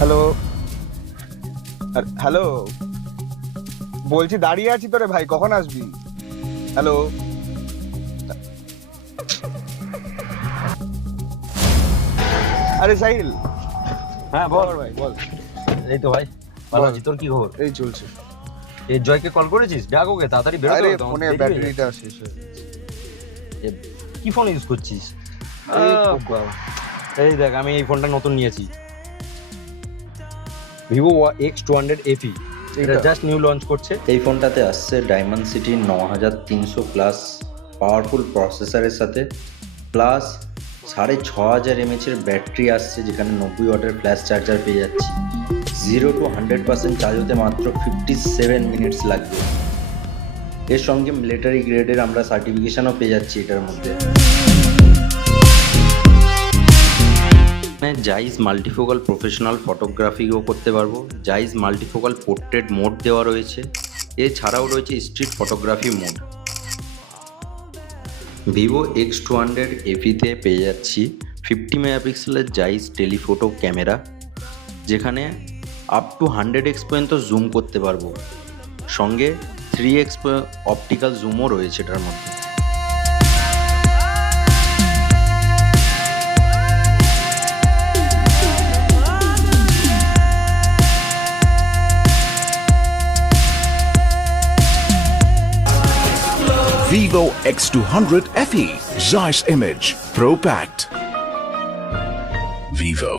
Hello. Hello, বলছি দাঁড়িয়ে আছি তোরে ভাই, কখন আসবি? হ্যালো। আরে সাহিল। হ্যাঁ বল ভাই বল। এই তো ভাই ভালো বল। আছি। তোর কি খবর? এই চলছে। এই জয়কে কল করেছিস? ডাক ওকে, তাড়াতাড়ি বেরোতে আরে হবে তো, আমার ফোনে দেরি হয়ে ব্যাটারিটা শেষ হয়ে গেছে। যাচ্ছে। কি ফোন ইউজ করছিস? এই বাবা। এই দেখ, আমি এই ফোনটা নতুন নিয়েছি, ভিভো X200 FE। এটা এইটা? জাস্ট নিউ লঞ্চ করছে। এই ফোনটাতে আসছে ডায়মন্ডসিটি 9300 প্লাস পাওয়ারফুল প্রসেসরের সাথে, প্লাস 6500 এমএচের ব্যাটারি আসছে, যেখানে 90 ওয়াটের ফ্ল্যাশ চার্জার পেয়ে যাচ্ছি। 0 to 100% চার্জ হতে মাত্র 57 মিনিটস লাগবে। এর সঙ্গে মিলিটারি গ্রেডের আমরা সার্টিফিকেশনও পেয়ে যাচ্ছি এটার মধ্যে। জাইজ মাল্টিফোকাল প্রফেশনাল ফটোগ্রাফিও করতে পারবো। জাইজ মাল্টিফোকাল পোর্ট্রেট মোড দেওয়া রয়েছে, এছাড়াও রয়েছে street photography mode. Vivo X200 FE-তে পেয়ে যাচ্ছি 50 মেগাপিক্সেলের জাইজ টেলিফোটো ক্যামেরা, যেখানে আপ টু 100x পর্যন্ত জুম করতে পারবো। সঙ্গে 3x অপটিক্যাল জুমও রয়েছে এটার মধ্যে। Vivo X200 FE Zeiss Image Pro Packed. Vivo.